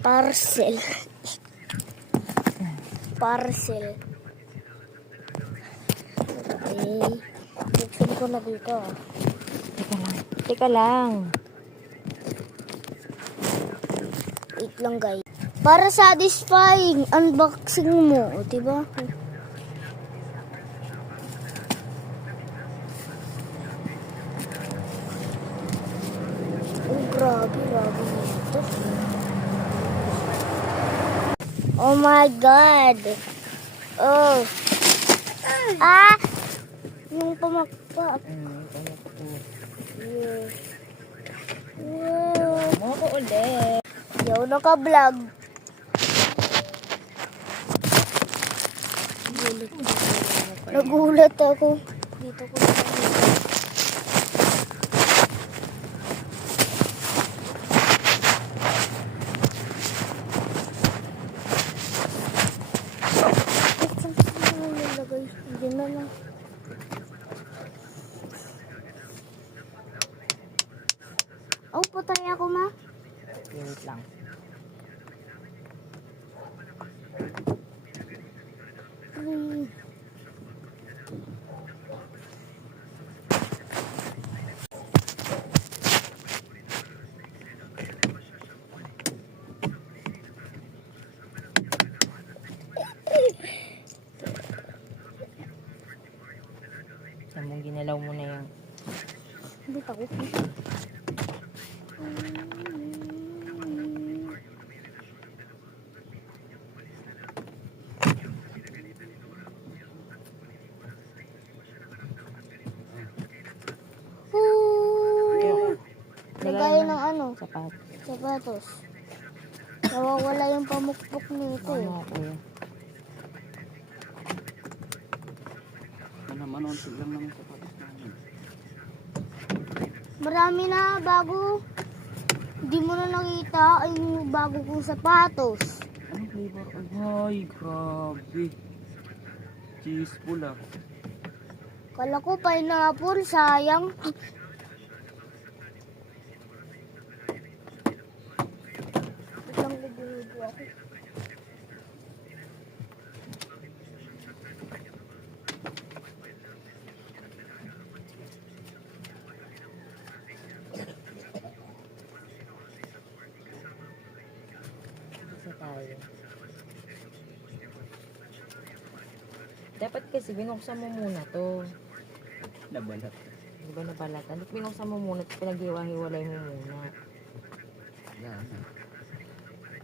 Parcel. Parcel. Okay. Buksan ko na dito. Teka lang. Wait lang guys. Para satisfying, unboxing mo, diba? Oh, grabe nito. Oh my God. Oh. Ah! Yung pamakpak. Yeah. Wow. Mo ko ulit. Yaw, naka-vlog. Nagulat ako. Dito ko nalagay. Hindi na lang. Oh, patay ako, ma. Wait lang. Mong ginalaw mo na yan. Hindi ako. Lagay ng ano? Sapatos. Nawawala yung pamukpok nito eh. Manontig lang naman sapatos namin. Marami na bago. Hindi mo na nakita ay bago kong sapatos. Anong flavor? Ay, grabe. Cheeseful ah. Kala ko pineapple, sayang. Itang gugulo ako. Tayo. Dapat kasi binuksan mo muna to. Nabalat. Di ba nabalatan? Binuksan mo muna at pinaghiwa-hiwalay mo muna. Yan.